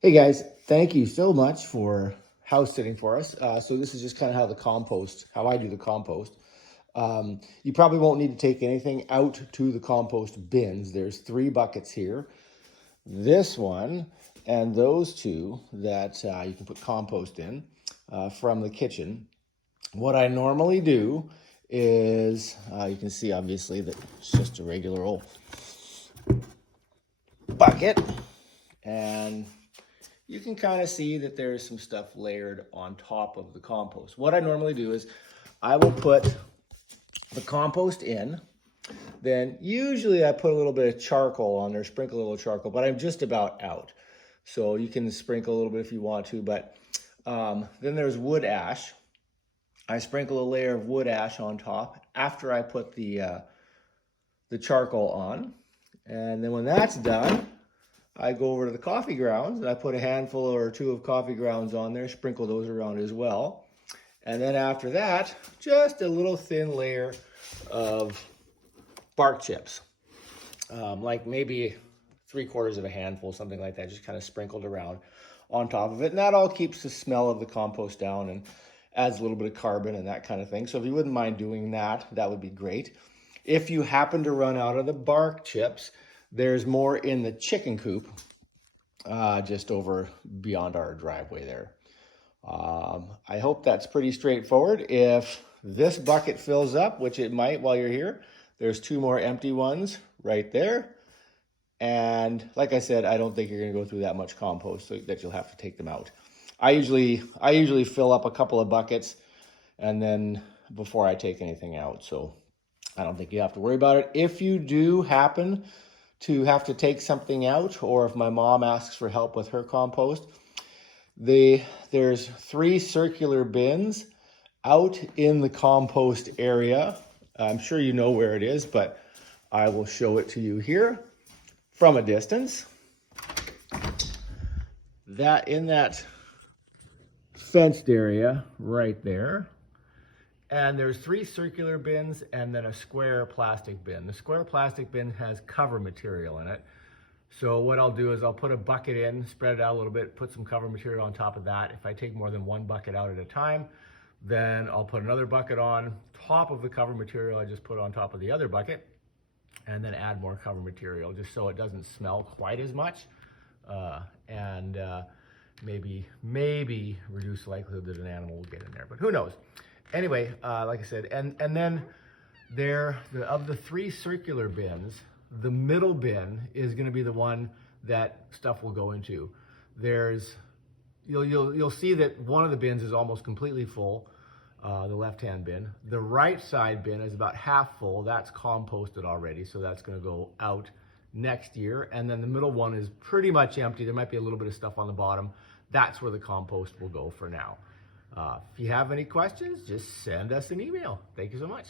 Hey guys, thank you so much for house sitting for us. So this is just kind of how I do the compost. You probably won't need to take anything out to the compost bins. There's 3 buckets here. This one and those two that you can put compost in from the kitchen. What I normally do is, you can see obviously that it's just a regular old bucket, and you can kind of see that there's some stuff layered on top of the compost. What I normally do is I will put the compost in, then usually I put a little bit of charcoal on there, sprinkle a little charcoal, but I'm just about out. So you can sprinkle a little bit if you want to, but then there's wood ash. I sprinkle a layer of wood ash on top after I put the charcoal on. And then when that's done, I go over to the coffee grounds and I put a handful or two of coffee grounds on there, sprinkle those around as well. And then after that, just a little thin layer of bark chips, like maybe 3/4 of a handful, something like that, just kind of sprinkled around on top of it. And that all keeps the smell of the compost down and adds a little bit of carbon and that kind of thing. So if you wouldn't mind doing that, that would be great. If you happen to run out of the bark chips, there's more in the chicken coop, just over beyond our driveway there. I hope that's pretty straightforward. If this bucket fills up, which it might while you're here, there's 2 more empty ones right there. And like I said, I don't think you're gonna go through that much compost so that you'll have to take them out. I usually fill up a couple of buckets and then before I take anything out. So I don't think you have to worry about it. If you do happen to have to take something out, or if my mom asks for help with her compost, there's 3 circular bins out in the compost area. I'm sure you know where it is, but I will show it to you here from a distance. That in that fenced area right there. And there's 3 circular bins and then a square plastic bin. The square plastic bin has cover material in it. So what I'll do is I'll put a bucket in, spread it out a little bit, put some cover material on top of that. If I take more than 1 bucket out at a time, then I'll put another bucket on top of the cover material I just put on top of the other bucket, and then add more cover material just so it doesn't smell quite as much, and maybe reduce the likelihood that an animal will get in there, but who knows. Anyway, like I said, and then of the 3 circular bins, the middle bin is going to be the one that stuff will go into. You'll see that one of the bins is almost completely full, the left-hand bin. The right side bin is about half full. That's composted already, so that's going to go out next year. And then the middle one is pretty much empty. There might be a little bit of stuff on the bottom. That's where the compost will go for now. If you have any questions, just send us an email. Thank you so much.